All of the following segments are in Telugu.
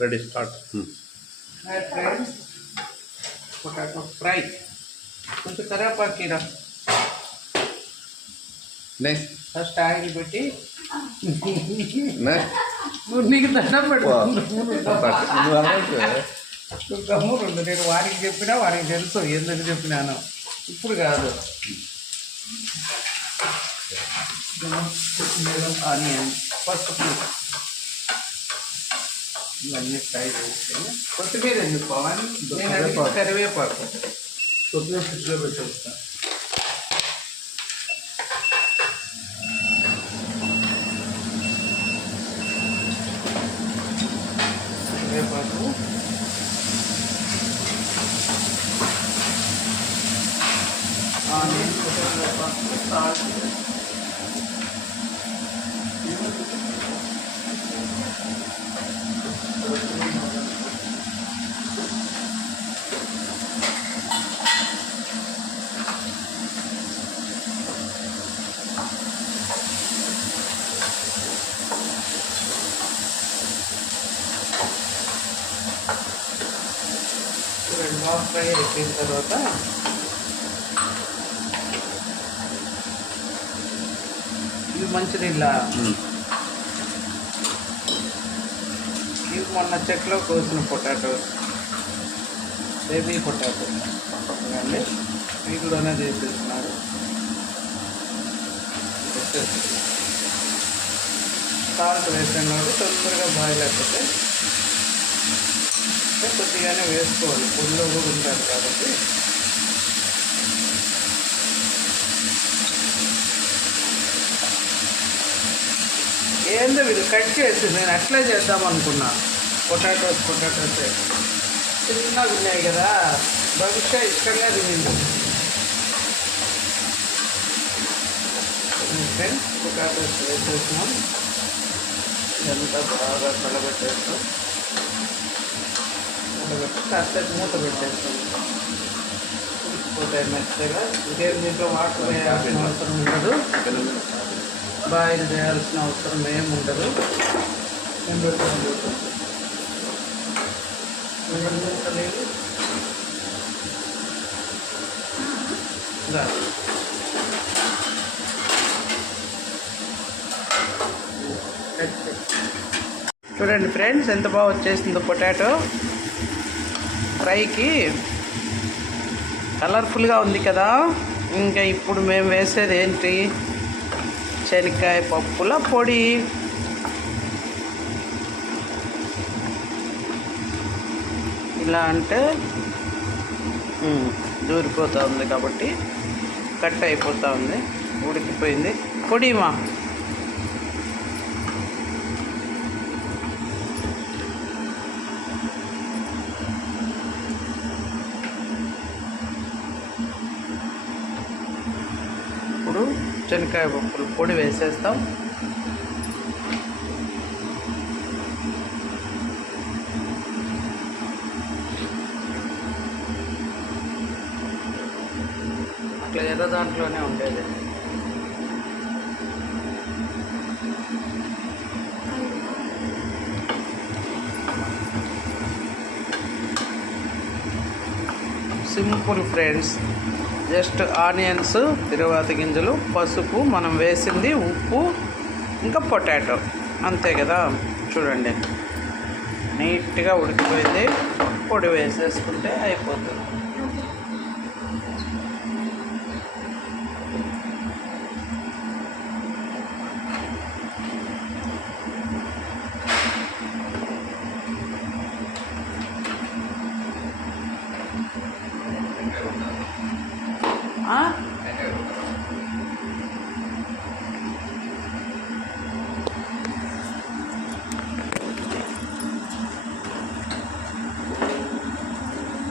Ready start. Hi friends, potato fry. కొంచెం కరివేపాకు నెక్స్ట్ ఫస్ట్ ఆయిల్ పెట్టి నెక్స్ట్ నువ్వు నీకు దండం పెట్టుకుంటూ గమ్మునుండు. నేను వారికి చెప్పినా వారికి తెలుసు ఎందుకు చెప్పినాను. ఇప్పుడు కాదు, ఆనియన్, పసుపు ఇవన్నీ ఫ్రై చేసుకొని కొత్తిమీర ఎందుకు పవన్, నేను కరివేపాకు కొద్దిగా ఫ్రిడ్జ్లో పెట్టేస్తాను. కరివేపాకు, ఆనియన్, కరివేపాకు, సాల్ట్, రెండు బాగా ఫ్రై అయిపోయిన తర్వాత ఇవి మంచినీళ్ళ, ఇవి మొన్న చెట్లో కోసిన పొటాటో, బేబీ పొటాటో అండి. వీటిలోనే చేసేస్తున్నారు. సాల్ట్ వేసాను కాబట్టి తొందరగా బాయిల్ అయిపోతే కొద్దిగానే వేసుకోవాలి, పొడిలో కూడా ఉంటారు కాబట్టి. ఏందో వీళ్ళు కట్ చేసి నేను అట్లే చేద్దాం అనుకున్నా. పొటాటోస్ చిన్నగా ఉన్నాయి కదా, భవిష్య ఇష్టంగా తినింది. ఫ్రెండ్స్, పొటాటోస్ వేసేసినాం. ఇదంతా బాగా కలబెట్టేస్తాం. కాసేపు మూత పెట్టేస్తాం, ఉడికిపోతాయి మెత్తగా. ఇంకేం దీంట్లో వాటర్ వేయాల్సిన అవసరం ఉండదు, బాయిల్ చేయాల్సిన అవసరం ఏమి ఉండదు. చూడండి ఫ్రెండ్స్, ఎంత బాగా వచ్చేసిందో పొటాటో ఫ్రైకి. కలర్ఫుల్గా ఉంది కదా. ఇంకా ఇప్పుడు మేము వేసేది ఏంటి, శనక్కాయ పప్పుల పొడి. ఇలా అంటే దూరిపోతూ ఉంది కాబట్టి కట్ అయిపోతూ ఉంది. ఉడికిపోయింది. పొడిమా ఇప్పుడు శనక్కాయ పప్పుల పొడి వేసేస్తాం. అట్లా ఎర్ర దాంట్లోనే ఉండేది. సింపుల్ ఫ్రెండ్స్, జస్ట్ ఆనియన్స్, తిరువాత గింజలు, పసుపు, మనం వేసింది ఉప్పు, ఇంకా పొటాటో, అంతే కదా. చూడండి, నీట్గా ఉడికిపోయింది. పొడి వేసేసుకుంటే అయిపోతుంది.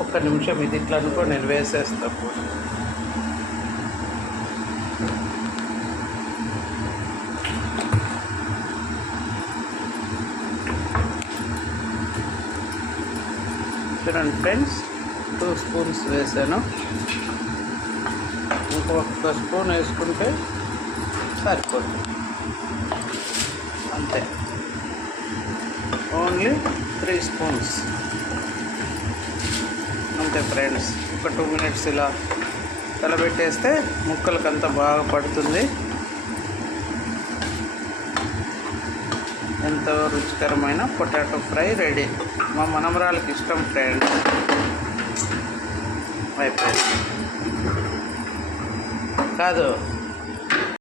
ఒక్క నిమిషం ఇది ఇట్లా అనుకో, నేను వేసేస్తా. చూడండి ఫ్రెండ్స్, 2 స్పూన్స్ వేసాను. ఇంకొక స్పూన్ వేసుకుంటే సరిపోతుంది, అంతే. ఓన్లీ 3 స్పూన్స్ అంతే ఫ్రెండ్స్. ఒక 2 మినిట్స్ ఇలా కలబెట్టేస్తే ముక్కలకంతా బాగా పడుతుంది. ఎంతో రుచికరమైన పొటాటో ఫ్రై రెడీ. మా మనమరాలకి ఇష్టం ఫ్రెండ్స్. అయిపోయింది కాదు